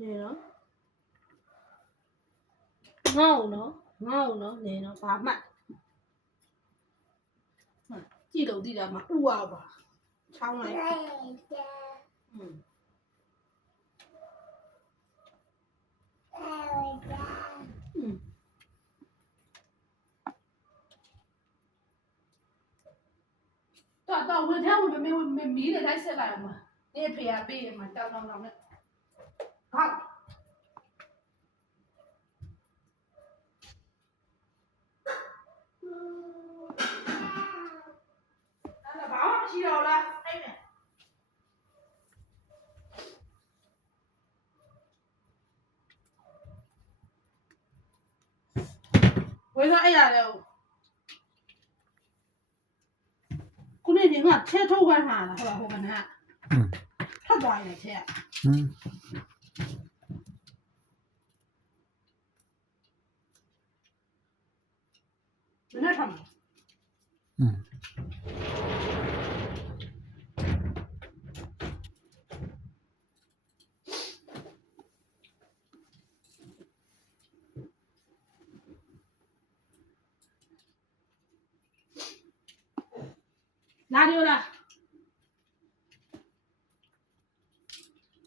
နေနော်ငေါ့နော်နေနော်ဘာမှကြည့်လို့သိတာမှာဥဝပါချောင်းလိုက်တော်ဝင်ထဲဝင်မီးတွေလိုက်ဆက်လိုက်အောင်ပါနေဖေးပေးရမှာတောင်းနဲ့ဟာအဲ့ဒါဘာမှမရှိတော့လားအဲ့မဲ့ဝေးတော့အဲ့ရတယ်ခုနေ့ကထဲထုတ်ခိုင်းမှာလားဟိုကနာထွက်သွားရင်ထဲမနေ့ထမ်းလာတယ်လား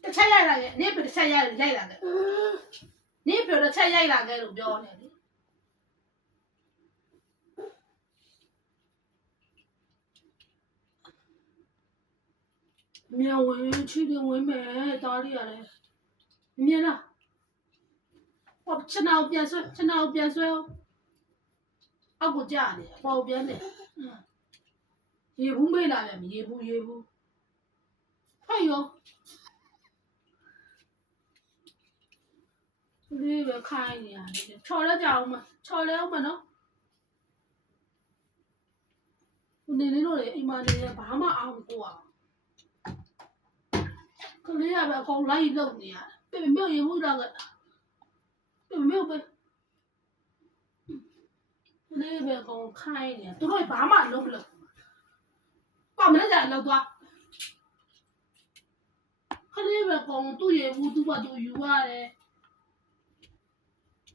တစ်ချက်ရိုက်လာရဲ့နေ့ပြတစ်ချက်ရိုက်လာခဲ့နေ့ပြတစ်ချက်ရိုက်လာခဲ့လို့ပြောနေလေမြေဝင်ချီတယ်ဝင်မယ်တားလေးရတယ်မြင်လားဟောချနာပြန်ဆွဲအောက်ကိုကြာနေပေါ်ပြန်နေရေဘူးမေးလာပြန်ရေဘူးဟဲ့ရောလေးပဲခိုင်းနေရတယ်ချော်လဲကြအောင်မချော်လဲအောင်မနော်နေနေလို့လေအိမ်မနေဘာမှအောင်ကိုอ่ะကလေးရပဲအကုန်လိုက်လုပ်နေရတယ်ပြမြောက်ရေဘူးတော့ပြမြောက်ပဲလေးပဲအကုန်ခိုင်းနေသူတို့ဘာမှလုပ်မလို့ပါမလဲကြလောက်သွားခလေးပဲကောင်သူ့ရေဘူးသူ့ဘာသူယူရတယ်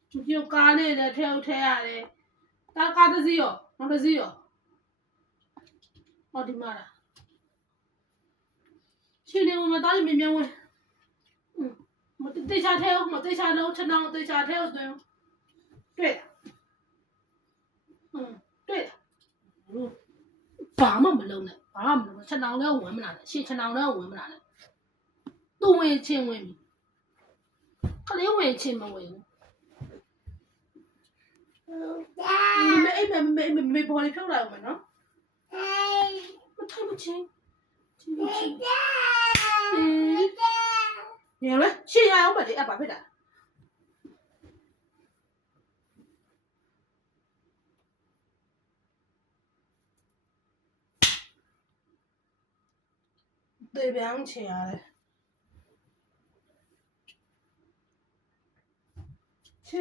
သူပြောကားနဲ့ထဲရတယ်တာကားတစ်စီးရောနောက်တစ်စီးရောဟောဒီမှာလားချင်းနေမတော်မြင်မြင်ဝင်မတေချာထဲမတေချာလုံးချနောင်းတေချာထဲတွင်တွေ့ဘာမှမလုံးနဲ့ချနောင်းလည်းဝင်မလာနဲ့ရှေ့ချနောင်းလည်းဝင်မလာနဲ့သူ့ဝင်ချင်းဝင်ပြီခလေးဝင်ချင်းမဝင်ဘူးမေပေါ်လေးဖြုတ်လိုက်အောင်နော်မထိုင်မချင်းနေလဲရှေ့ရအောင်ပါလေအပါဖြစ်တာ对，别让钱啊嘞。